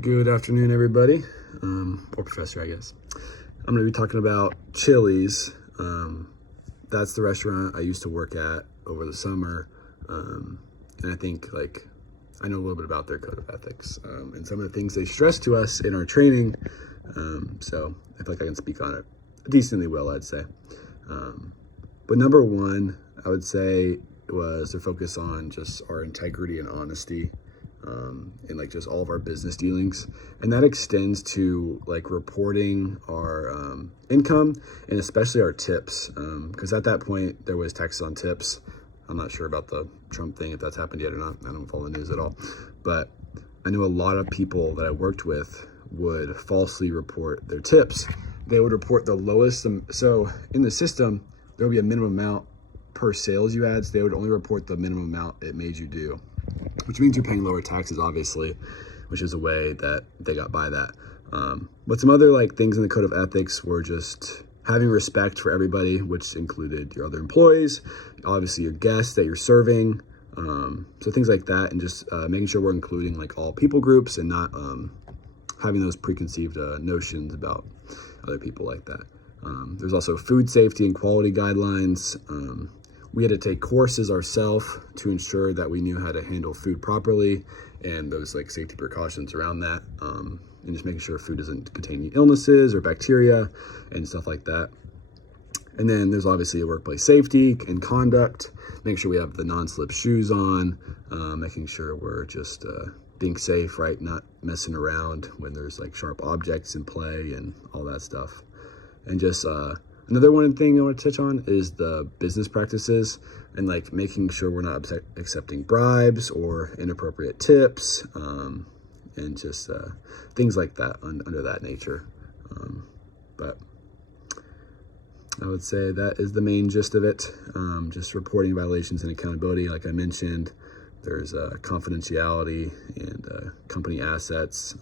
Good afternoon, everybody, or professor, I guess. I'm going to be talking about Chili's. That's the restaurant I used to work at over the summer, and I think I know a little bit about their code of ethics and some of the things they stress to us in our training. So I feel like I can speak on it decently well, I'd say. But number one, I would say was to focus on just our integrity and honesty. In just all of our business dealings, and that extends to reporting our income and especially our tips, because at that point there was taxes on tips. I'm not sure about the Trump thing, if that's happened yet or not. I don't follow the news at all, but I knew a lot of people that I worked with would falsely report their tips. They would report the lowest, so in the system there would be a minimum amount per sales you had, so they would only report the minimum amount it made you do, which means you're paying lower taxes, obviously, which is a way that they got by that. But some other things in the code of ethics were just having respect for everybody, which included your other employees, obviously your guests that you're serving, so things like that, and just making sure we're including all people groups and not having those preconceived notions about other people like that. There's also food safety and quality guidelines. We had to take courses ourselves to ensure that we knew how to handle food properly and those safety precautions around that, and just making sure food doesn't contain any illnesses or bacteria and stuff like that. And then there's obviously a workplace safety and conduct, making sure we have the non-slip shoes on, making sure we're just being safe, right? Not messing around when there's sharp objects in play and all that stuff. And just another one thing I want to touch on is the business practices and making sure we're not accepting bribes or inappropriate tips, and just things like that under that nature. But I would say that is the main gist of it. Just reporting violations and accountability. Like I mentioned, there's confidentiality and company assets.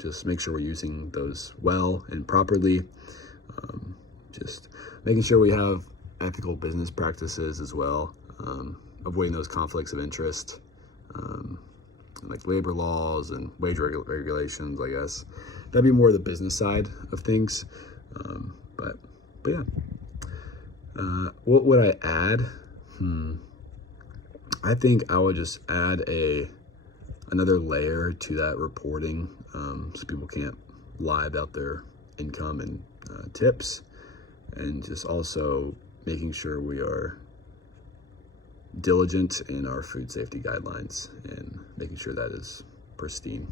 Just make sure we're using those well and properly. Just making sure we have ethical business practices as well, avoiding those conflicts of interest, like labor laws and wage regulations, I guess. That'd be more the business side of things. But yeah. What would I add? I think I would just add another layer to that reporting, so people can't lie about their income and tips, and just also making sure we are diligent in our food safety guidelines and making sure that is pristine.